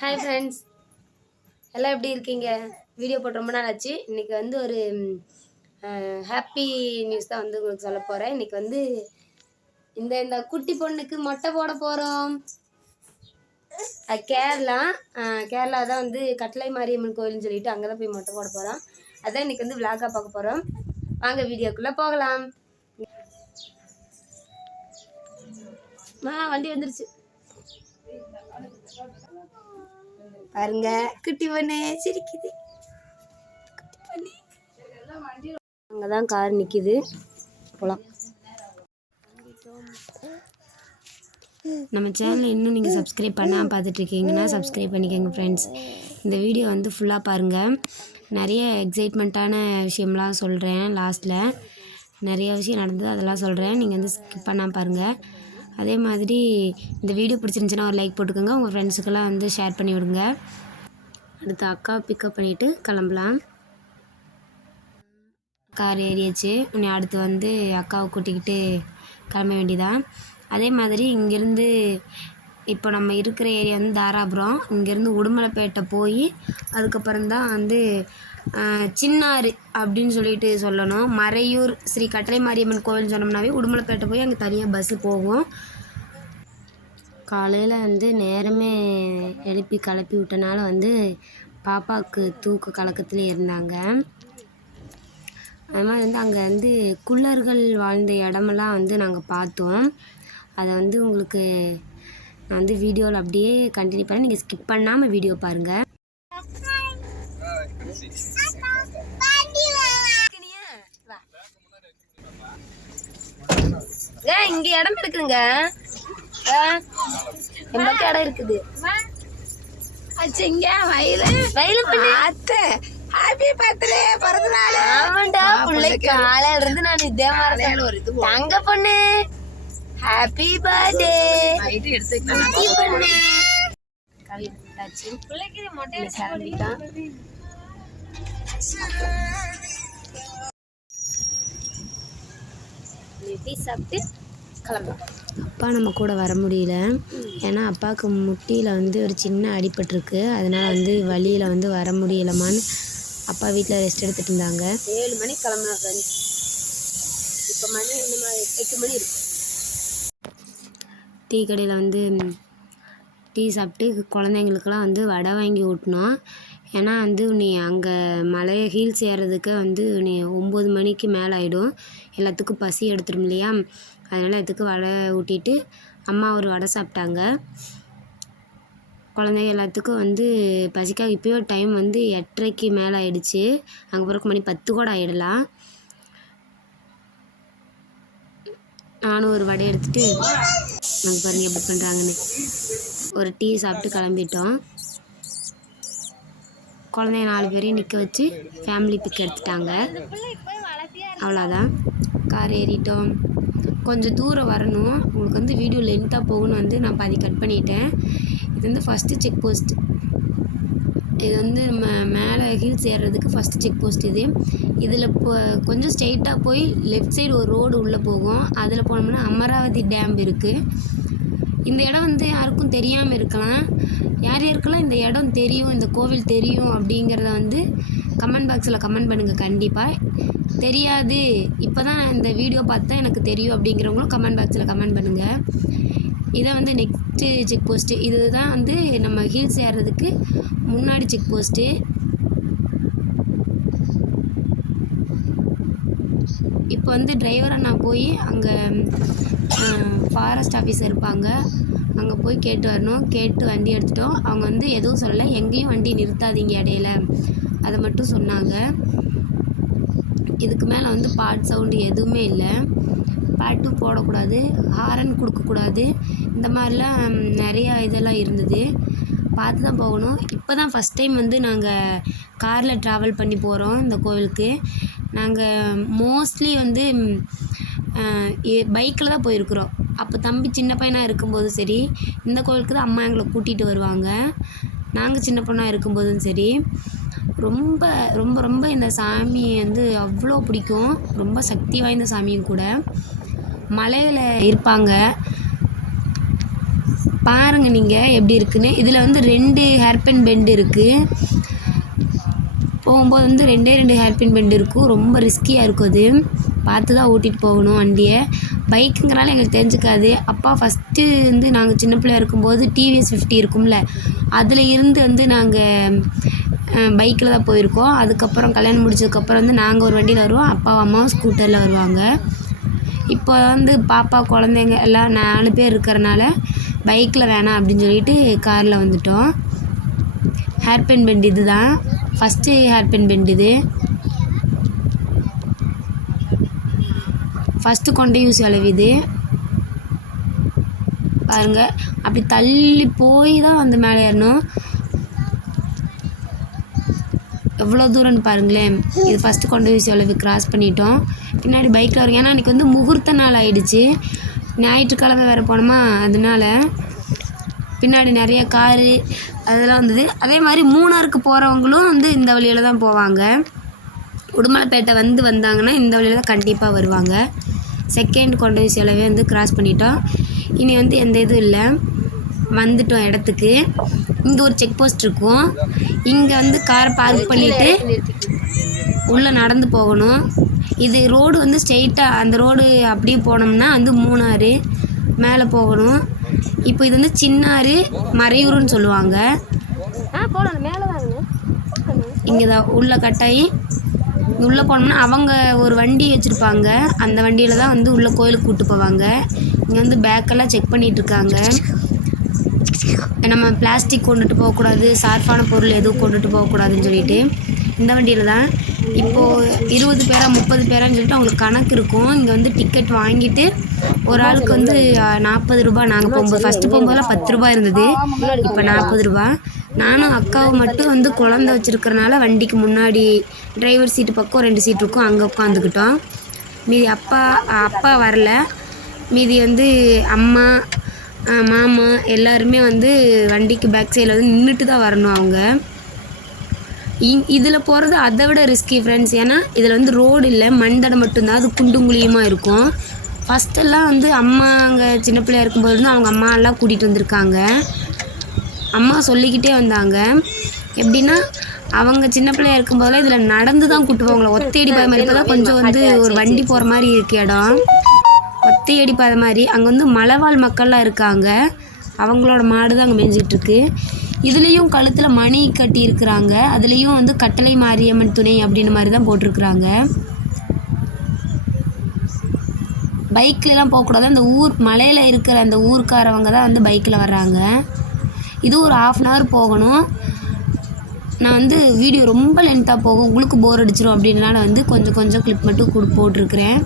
Hi friends எல்லாம் எப்படி இருக்கீங்க? வீடியோ போட்டு ரொம்ப நாள் ஆச்சு. இன்னைக்கு வந்து ஒரு ஹாப்பி நியூஸ் தான் வந்து உங்களுக்கு சொல்ல போகிறேன் இன்னைக்கு வந்து இந்த இந்த குட்டி பொண்ணுக்கு மொட்டை போட போகிறோம் கேரளா. கேரளா தான் வந்து கட்டளை மாரியம்மன் கோயில்னு சொல்லிட்டு அங்கே தான் போய் மொட்டை போட போகிறோம் அதான் இன்னைக்கு வந்து விளாகாக பார்க்க போகிறோம் வாங்க வீடியோக்குள்ளே போகலாம். ஆ வண்டி வந்துருச்சு. பாருங்க குட்டி பண்ணே சிரிக்குது. அங்கே தான் கார் நிற்கிது போகலாம் நம்ம சேனலை இன்னும் நீங்கள் சப்ஸ்கிரைப் பண்ணால் பார்த்துட்டு இருக்கீங்கன்னா சப்ஸ்கிரைப் பண்ணிக்கோங்க ஃப்ரெண்ட்ஸ் இந்த வீடியோ வந்து ஃபுல்லாக பாருங்கள் நிறைய எக்ஸைட்மெண்ட்டான விஷயம்லாம் சொல்கிறேன் லாஸ்ட்டில் நிறைய விஷயம் நடந்தது அதெல்லாம் சொல்கிறேன் நீங்கள் வந்து ஸ்கிப் பண்ணாமல் பாருங்கள் அதே மாதிரி இந்த வீடியோ பிடிச்சிருந்துச்சுன்னா ஒரு லைக் போட்டுக்கோங்க. உங்கள் ஃப்ரெண்ட்ஸுக்கெல்லாம் வந்து ஷேர் பண்ணி விடுங்க. அடுத்து அக்காவை பிக்கப் பண்ணிவிட்டு கிளம்பலாம். கார் ஏறியாச்சு. இனி அடுத்து வந்து அக்காவை கூட்டிக்கிட்டு கிளம்ப வேண்டியதான் அதே மாதிரி இங்கேருந்து இப்போ நம்ம இருக்கிற ஏரியா வந்து தாராபுரம். இங்கேருந்து உடுமலைப்பேட்டை போய் அதுக்கப்புறம் தான் வந்து சின்னாறு அப்படின்னு சொல்லிட்டு சொல்லணும். மறையூர் ஸ்ரீ கட்டளை மாரியம்மன் கோவில்னு சொன்னோம்னாவே உடுமலைப்பேட்டை போய் அங்கே தனியாக பஸ்ஸு போகும். காலையில் வந்து நேரமே எழுப்பி கிளப்பி விட்டனால வந்து பாப்பாவுக்கு தூக்க கலக்கத்தில் இருந்தாங்க. அது மாதிரி வந்து அங்கே வந்து குள்ளர்கள் வாழ்ந்த இடமெல்லாம் வந்து நாங்கள் பார்த்தோம். அதை வந்து உங்களுக்கு நான் வந்து வீடியோவில் அப்படியே கண்டினியூ பண்ணேன் நீங்கள் ஸ்கிப் பண்ணாமல் வீடியோ பாருங்கள் ஏ இங்க இடம் இருக்குங்க. எம்பக்க இடம் இருக்குது. அச்சிங்க வயலு. வயலு பண்ணி அத்தை ஹாப்பி பர்த்டே பிறந்த நாள் ஆமாண்டா பிள்ளை காலையில இருந்து நான் இதே மாதிரி ஒரு இது தங்க பொண்ணு. ஹாப்பி பர்த்டே ஹாப்பி பொண்ணு பிள்ளைக்கு மொட்டை சாப்பிட்டு? கிளம்பலாம் அப்பா நம்ம கூட வர முடியல. ஏன்னா அப்பாவுக்கு முட்டியில் வந்து ஒரு சின்ன அடிபட்டிருக்கு. அதனால வந்து வழியில் வந்து வர முடியலமான்னு அப்பா வீட்டில் ரெஸ்ட் எடுத்துட்டு இருந்தாங்க. ஏழு மணிக்கு கிளம்புனா ஃப்ரெண்ட்ஸ் இப்போ மணி என்ன எட்டு மணி இருக்கு. டீ கடையில் வந்து டீ சாப்பிட்டு குழந்தைங்களுக்கெல்லாம் வந்து வடை வாங்கி ஊட்டினோம். ஏன்னா வந்து நீ அங்கே மலை ஹீல்ஸ் ஏறுறதுக்கு வந்து நீ ஒம்பது மணிக்கு மேலே ஆகிடும் எல்லாத்துக்கும் பசி எடுத்துரும் இல்லையா? அதனால் அதுக்கு வடை ஊட்டிட்டு அம்மா ஒரு வடை சாப்பிட்டாங்க. குழந்தைங்க எல்லாத்துக்கும் வந்து பசிக்காக இப்போயோ டைம் வந்து எட்டரைக்கு மேலே ஆயிடுச்சு. அங்கே பிறகு மணி பத்து கூட ஆயிடலாம் நானும் ஒரு வடை எடுத்துகிட்டு அங்கே பாருங்க எப்படி பண்ணுறாங்கன்னு ஒரு டீ சாப்பிட்டு கிளம்பிட்டோம். குழந்தைய நாலு பேரையும் நிற்க வச்சு ஃபேமிலி பிக் எடுத்துட்டாங்க. அவ்வளோதான் கார் ஏறிட்டோம். கொஞ்சம் தூரம் வரணும். உங்களுக்கு வந்து வீடியோ லென்த்தாக போகணும்னு வந்து நான் பாதி கட் பண்ணிட்டேன். இது வந்து ஃபஸ்ட்டு செக் போஸ்ட் இது வந்து நம்ம மேலே ஹில்ஸ் ஏறுறதுக்கு ஃபஸ்ட்டு செக் போஸ்ட் இது. இதில் இப்போ கொஞ்சம் ஸ்ட்ரெயிட்டாக போய் லெஃப்ட் சைடு ஒரு ரோடு உள்ளே போகும். அதில் போனோம்னா அமராவதி டேம் இருக்குது இந்த இடம் வந்து யாருக்கும் தெரியாமல் இருக்கலாம். யார் யாருக்கெல்லாம் இந்த இடம் தெரியும் இந்த கோவில் தெரியும் அப்படிங்கிறத வந்து கமெண்ட் பாக்ஸில் கமெண்ட் பண்ணுங்கள் கண்டிப்பாக தெரியாது. இப்போ தான் நான் இந்த வீடியோ பார்த்தா எனக்கு தெரியும் அப்படிங்கிறவங்களும் கமெண்ட் பாக்ஸில் கமெண்ட் பண்ணுங்கள் இதை வந்து நெக்ஸ்ட்டு செக் போஸ்ட்டு இதுதான் வந்து நம்ம ஹில்ஸ் ஏறுறதுக்கு முன்னாடி செக் போஸ்ட்டு இப்போ வந்து டிரைவரை அண்ணா போய் அங்கே ஃபாரஸ்ட் ஆஃபீஸர் இருப்பாங்க. அங்கே போய் கேட்டு வரணும். கேட்டு வண்டி எடுத்துட்டோம். அவங்க வந்து எதுவும் சொல்லலை. எங்கேயும் வண்டி நிறுத்தாதீங்க இடையில. அதை மட்டும் சொன்னாங்க. இதுக்கு மேலே வந்து பாட் சவுண்டு எதுவுமே இல்லை. பாட்டும் போடக்கூடாது. ஹாரன் கொடுக்கக்கூடாது. இந்த மாதிரிலாம் நிறையா இதெல்லாம் இருந்தது. பார்த்து தான் போகணும். இப்போ தான் ஃபஸ்ட் டைம் வந்து நாங்கள் காரில் ட்ராவல் பண்ணி போகிறோம் இந்த கோவிலுக்கு. நாங்கள் மோஸ்ட்லி வந்து பைக்கில் தான் போயிருக்கிறோம். அப்போ தம்பி சின்ன பையனாக இருக்கும்போது சரி இந்த கோவிலுக்கு தான் அம்மா எங்களை கூட்டிகிட்டு வருவாங்க. நாங்கள் சின்ன பொண்ணாக இருக்கும்போதும் சரி. ரொம்ப ரொம்ப ரொம்ப இந்த சாமி வந்து அவ்வளோ பிடிக்கும். ரொம்ப சக்தி வாய்ந்த சாமியும் கூட. மலையில் இருப்பாங்க. பாருங்கள் நீங்கள் எப்படி இருக்குன்னு. இதில் வந்து ரெண்டு ஹேர்பின் பெண்டு இருக்குது போகும்போது வந்து ரெண்டே ரெண்டு ஹேர்பின் பெண்டு இருக்கும். ரொம்ப ரிஸ்கியாக இருக்கும் அது. பார்த்து தான் ஓட்டிகிட்டு போகணும் வண்டியை. பைக்குங்கிறனால எங்களுக்கு தெரிஞ்சுக்காது. அப்பா ஃபஸ்ட்டு வந்து நாங்கள் சின்ன பிள்ளையா இருக்கும்போது டிவிஎஸ் ஃபிஃப்டி இருக்கும்ல. அதில் இருந்து வந்து நாங்கள் பைக்கில் தான் போயிருக்கோம். அதுக்கப்புறம் கல்யாணம் முடிச்சதுக்கப்புறம் வந்து நாங்கள் ஒரு வண்டியில் வருவோம். அப்பாவும் அம்மாவும் ஸ்கூட்டரில் வருவாங்க. இப்போ வந்து பாப்பா குழந்தைங்க எல்லாம் நாலு பேர் இருக்கிறனால பைக்கில் வேணாம் அப்படின்னு சொல்லிட்டு காரில் வந்துட்டோம். ஹேர்பின் பெண்ட் இது தான் ஃபஸ்ட்டு ஹேர்பின் பெண்ட் இது. ஃபஸ்ட்டு கொண்ட யூஸ் அளவு இது. பாருங்கள் அப்படி தள்ளி போய் தான் வந்து மேலே ஏறணும். எவ்வளோ தூரம்னு பாருங்களேன். இது ஃபஸ்ட்டு கொண்டு போய் அளவு கிராஸ் பண்ணிட்டோம். பின்னாடி பைக்கில் வரும் ஏன்னா அன்றைக்கி வந்து முகூர்த்த நாள் ஆகிடுச்சு ஞாயிற்றுக்கிழமை வேறு போனோமா? அதனால பின்னாடி நிறைய காரு அதெல்லாம் வந்தது. அதே மாதிரி மூணாருக்கு போகிறவங்களும் வந்து இந்த வழியில் தான் போவாங்க. உடுமலைப்பேட்டை வந்து வந்தாங்கன்னா இந்த வழியில் தான் கண்டிப்பாக வருவாங்க. செகண்ட் கொண்டு போய் செலவே வந்து கிராஸ் பண்ணிட்டோம். இனி வந்து எந்த இதுவும் இல்லை. வந்துட்டோம் இடத்துக்கு. இங்கே ஒரு செக் போஸ்ட் இருக்கும். இங்கே வந்து காரை பார்க் பண்ணிவிட்டு உள்ளே நடந்து போகணும். இது ரோடு வந்து ஸ்ட்ரெயிட்டாக அந்த ரோடு அப்படியே போனோம்னா வந்து மூணாறு மேலே போகணும். இப்போ இது வந்து சின்னாறு மறையூருன்னு சொல்லுவாங்க. இங்கே தான் உள்ள கட்டாயி. உள்ளே போனோம்னா அவங்க ஒரு வண்டி வச்சுருப்பாங்க. அந்த வண்டியில் தான் வந்து உள்ளே கோயிலுக்கு கூப்பிட்டு போவாங்க. இங்கே வந்து பேக்கெல்லாம் செக் பண்ணிகிட்டு இருக்காங்க நம்ம பிளாஸ்டிக் கொண்டுட்டு போகக்கூடாது சார்பான பொருள் எதுவும் கொண்டுட்டு போகக்கூடாதுன்னு சொல்லிட்டு. இந்த வண்டியில் தான் இப்போது இருபது பேரா முப்பது பேரான்னு சொல்லிட்டு அவங்களுக்கு கணக்கு இருக்கும். இங்கே வந்து டிக்கெட் வாங்கிட்டு ஒரு ஆளுக்கு வந்து நாற்பது ரூபா நாங்கள் போகும்போது ஃபஸ்ட்டு போகும்போதெல்லாம் பத்து ரூபாய் இருந்தது. இப்போ நாற்பது ரூபா நானும் அக்காவும் மட்டும் வந்து குழந்த வச்சுருக்கறனால வண்டிக்கு முன்னாடி டிரைவர் சீட்டு பக்கம் ரெண்டு சீட் இருக்கும். அங்கே உட்காந்துக்கிட்டோம். மீதி அப்பா அப்பா வரல. மீதி வந்து அம்மா மாமா எல்லாருமே வந்து வண்டிக்கு பேக் சைடில் வந்து நின்றுட்டு தான் வரணும் அவங்க. இ- இதில் போகிறது அதை விட ரிஸ்கி ஃப்ரெண்ட்ஸ் ஏன்னா இதில் வந்து ரோடு இல்லை மண் தடம் மட்டும்தான். அது குண்டும் குழியுமா இருக்கும் ஃபஸ்ட்டெல்லாம் வந்து அம்மா அங்கே சின்ன பிள்ளையா இருக்கும்போது வந்து அவங்க அம்மா எல்லாம் கூட்டிகிட்டு வந்திருக்காங்க. அம்மா சொல்லிக்கிட்டே வந்தாங்க. எப்படின்னா அவங்க சின்ன பிள்ளையா இருக்கும்போதெல்லாம் இதில் நடந்து தான் கூட்டு போவாங்களே ஒத்தையடி மாதிரி தான் கொஞ்சம் வந்து ஒரு வண்டி போகிற மாதிரி இருக்கு இடம். ஒத்தையடி பாதை மாதிரி அங்கே வந்து மலைவாழ் மக்கள்லாம் இருக்காங்க. அவங்களோட மாடு தான் அங்கே மேஞ்சிட்டுருக்கு இதுலேயும் கழுத்தில் மணி கட்டி இருக்கிறாங்க அதுலேயும் வந்து கட்டளை மாரியம்மன் துணை அப்படின்ற மாதிரி தான் போட்டிருக்கிறாங்க. பைக்கெலாம் போகக்கூடாது. அந்த ஊர் மலையில் இருக்கிற அந்த ஊர்க்காரவங்க தான் வந்து பைக்கில் வர்றாங்க. இது ஒரு ஆஃப் அன் ஹவர் போகணும். நான் வந்து வீடியோ ரொம்ப லென்த்தாக போகும். உங்களுக்கு போர் அடிச்சிடும் அப்படின்றனால வந்து கொஞ்சம் கொஞ்சம் கிளிப் மட்டும் கொடு போட்டிருக்கிறேன்.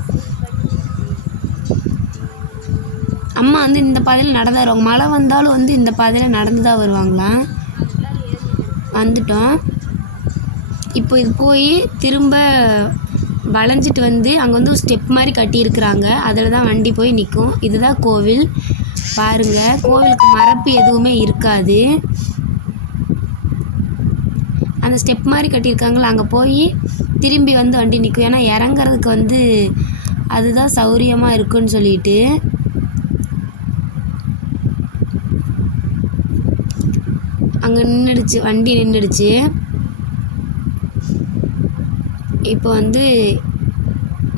அம்மா வந்து இந்த பாதையில் நடந்து வருவாங்க மழை வந்தாலும் வந்து இந்த பாதையில் நடந்து தான் வருவாங்களாம் வந்துட்டோம். இப்போ இது போய் திரும்ப வளைஞ்சிட்டு வந்து அங்கே வந்து ஒரு ஸ்டெப் மாதிரி கட்டியிருக்கிறாங்க. அதில் தான் வண்டி போய் நிற்கும் இதுதான் கோவில். பாருங்கள் கோவிலுக்கு மரப்பு எதுவுமே இருக்காது. அந்த ஸ்டெப் மாதிரி கட்டியிருக்காங்களா அங்கே போய் திரும்பி வந்து வண்டி நிற்கும் ஏன்னா இறங்குறதுக்கு வந்து அதுதான் சௌரியமாக இருக்குன்னு சொல்லிட்டு அங்கே நின்றுடுச்சு வண்டி நின்றுடுச்சு இப்போ வந்து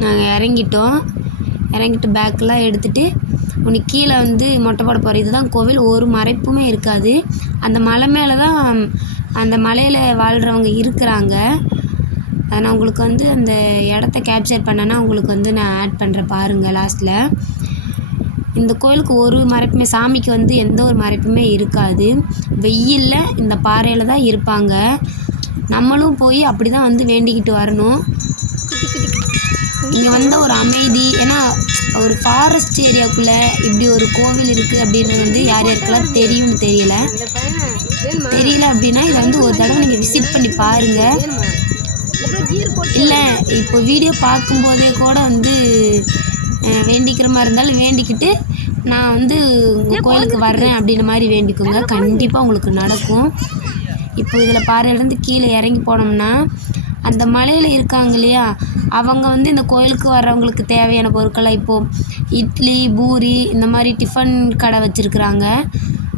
நாங்கள் இறங்கிட்டோம். இறங்கிட்டு பேக்கெலாம் எடுத்துகிட்டு உனக்கு கீழே வந்து மொட்டை போட போகிற இதுதான் கோவில். ஒரு மறைப்புமே இருக்காது. அந்த மலை மேலே தான் அந்த மலையில் வாழ்கிறவங்க இருக்கிறாங்க. அதை நான் உங்களுக்கு வந்து அந்த இடத்த கேப்சர் பண்ணேன்னா உங்களுக்கு வந்து நான் ஆட் பண்ணுறேன் பாருங்கள் லாஸ்ட்டில் இந்த கோயிலுக்கு ஒரு மறைப்புமே சாமிக்கு வந்து எந்த ஒரு மறைப்புமே இருக்காது. வெயிலில் இந்த பாறையில் தான் இருப்பாங்க. நம்மளும் போய் அப்படி தான் வந்து வேண்டிக்கிட்டு வரணும். இங்கே வந்த ஒரு அமைதி ஏன்னா ஒரு ஃபாரஸ்ட் ஏரியாக்குள்ளே இப்படி ஒரு கோவில் இருக்குது அப்படின்றது வந்து யார் யாருக்கெல்லாம் தெரியும்னு தெரியல. தெரியல அப்படின்னா இதை வந்து ஒரு தடவை நீங்கள் விசிட் பண்ணி பாருங்கள் இல்லை இப்போ வீடியோ பார்க்கும்போதே கூட வந்து வேண்டிக்கிற மாதிரி இருந்தாலும் வேண்டிக்கிட்டு நான் வந்து உங்கள் கோயிலுக்கு வர்றேன் அப்படின்ற மாதிரி வேண்டிக்கோங்க. கண்டிப்பாக உங்களுக்கு நடக்கும். இப்போ இதில் பாறையிலேருந்து கீழே இறங்கி போனோம்னா அந்த மலையில் இருக்காங்க இல்லையா? அவங்க வந்து இந்த கோயிலுக்கு வர்றவங்களுக்கு தேவையான பொருட்களை இப்போது இட்லி பூரி இந்த மாதிரி டிஃபன் கடை வச்சுருக்குறாங்க.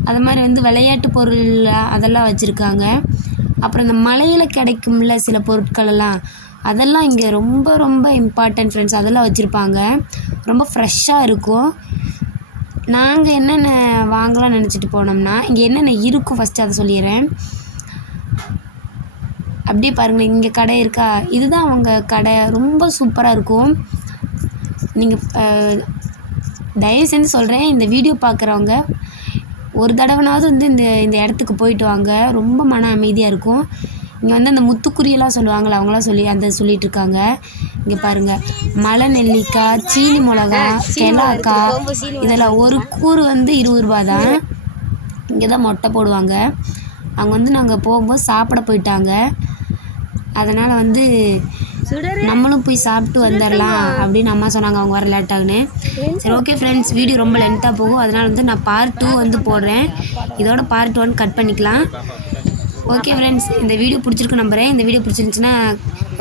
அது மாதிரி வந்து விளையாட்டு பொருள் அதெல்லாம் வச்சுருக்காங்க. அப்புறம் இந்த மலையில் கிடைக்கும்ல சில பொருட்கள் எல்லாம் அதெல்லாம் இங்கே ரொம்ப ரொம்ப இம்பார்ட்டன்ட் ஃப்ரெண்ட்ஸ் அதெல்லாம் வச்சுருப்பாங்க. ரொம்ப ஃப்ரெஷ்ஷாக இருக்கும். நாங்கள் என்னென்ன வாங்கலாம்னு நினச்சிட்டு போனோம்னா இங்கே என்னென்ன இருக்கும் ஃபஸ்ட்டு அதை சொல்லிடுறேன். அப்படியே பாருங்களேன் இங்கே கடை இருக்கா? இதுதான் அவங்க கடை. ரொம்ப சூப்பராக இருக்கும். நீங்கள் தயவு செஞ்சு சொல்கிறேன் இந்த வீடியோ பார்க்குறவங்க ஒரு தடவைனாவது வந்து இந்த இந்த இடத்துக்கு போயிட்டு வாங்க. ரொம்ப மன அமைதியாக இருக்கும். இங்கே வந்து அந்த முத்துக்குரியெல்லாம் சொல்லுவாங்கள்ல அவங்களாம் சொல்லி அந்த சொல்லிட்டு இருக்காங்க இங்கே பாருங்கள் மலை நெல்லிக்காய் சீனி மிளகா கெலாக்காய் இதெல்லாம் ஒரு கூறு வந்து இருபது ரூபா தான். இங்கே தான் மொட்டை போடுவாங்க. அவங்க வந்து நாங்கள் போகும்போது சாப்பிட போயிட்டாங்க. அதனால் வந்து நம்மளும் போய் சாப்பிட்டு வந்துடலாம் அப்படின்னு அம்மா சொன்னாங்க. அவங்க வர லேட் ஆகுன்னு. சரி ஓகே ஃப்ரெண்ட்ஸ் வீடியோ ரொம்ப லென்த்தாக போகும். அதனால் வந்து நான் பார்ட் டூ வந்து போடுறேன். இதோட பார்ட் ஒன் கட் பண்ணிக்கலாம். ஓகே ஃப்ரெண்ட்ஸ் இந்த வீடியோ பிடிச்சிருக்கு நம்புகிறேன் இந்த வீடியோ பிடிச்சிருந்துச்சுன்னா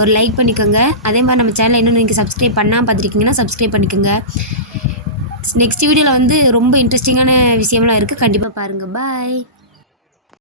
ஒரு லைக் பண்ணிக்கோங்க. அதே மாதிரி நம்ம சேனலை இன்னும் நீங்கள் சப்ஸ்கிரைப் பண்ணால் பார்த்துருக்கீங்கன்னா சப்ஸ்கிரைப் பண்ணிக்கோங்க. நெக்ஸ்ட் வீடியோவில் வந்து ரொம்ப இன்ட்ரெஸ்டிங்கான விஷயம்லாம் இருக்குது கண்டிப்பாக பாருங்கள் பாய்